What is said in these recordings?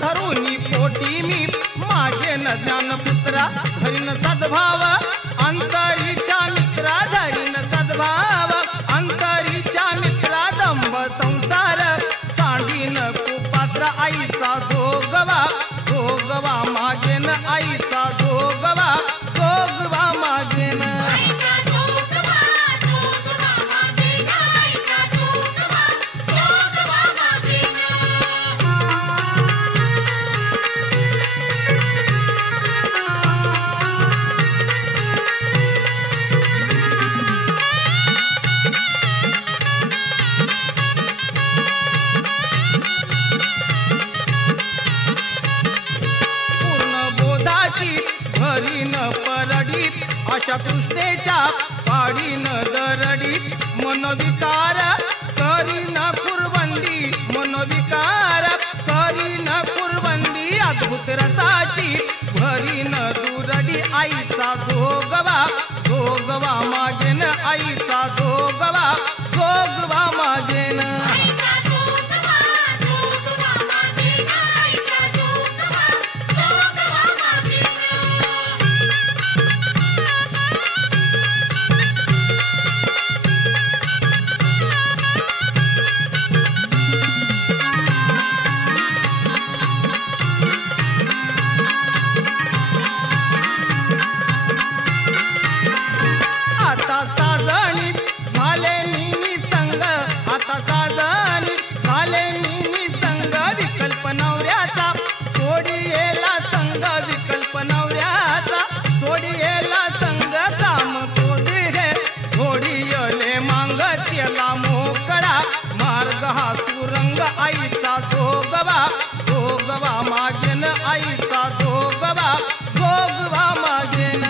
धरुनी पोटी मी माझे न ज्ञानपुत्रा धरीन सद्भाव अंतरीच्या मित्रा धरीन सद्भाव अंतरीच्या मित्रा दंभ संसार सांडीन कुपात्र आईचा जोगवा जोगवा मागेन आईचा जोगवा जोगवा मागेन अशा तृष्णेच्या पाडीन दरडी मनोविकार करीन कुरबंदी मनोविकार करीन कुरबंदी अद्भुत रसाची भरीन दुरडी आईचा जोगवा जोगवा मागेन आईचा जोगवा जोगवा मागेन आईचा जोगवा जोगवा मागेन आईचा जोगवा जोगवा मागेन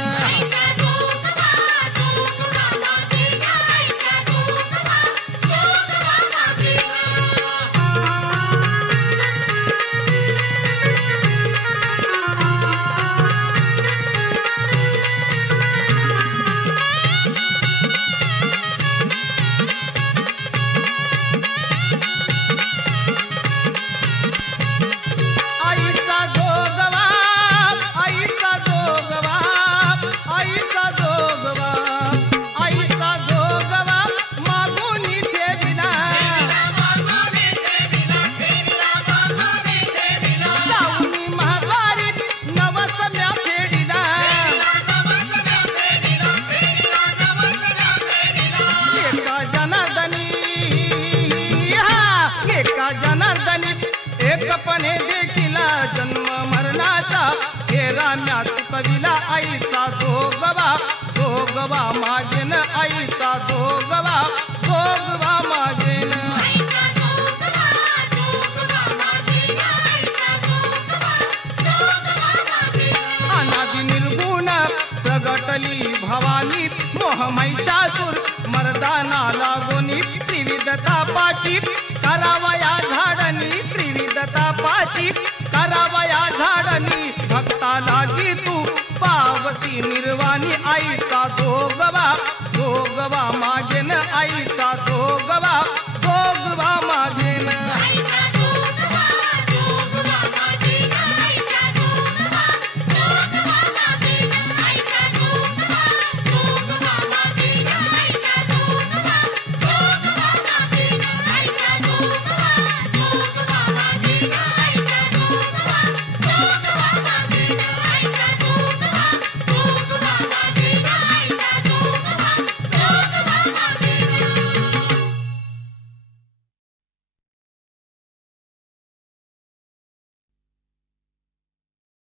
एकपणे देखिला जन्म मरणाचा हेरा म्यात कविला आईचा जोगवा जोगवा मागेन आईचा जोगवा जोगवा मागेन अनादि निर्गुण प्रगटली भवानी मोह महिषासुर मर्दाना लागोनी त्रिविध तापाची करावया झाडणी त्रिविध तापाची करावया झाडणी भक्ता लागी तू पावसी निर्वाणी आईचा जोगवा जोग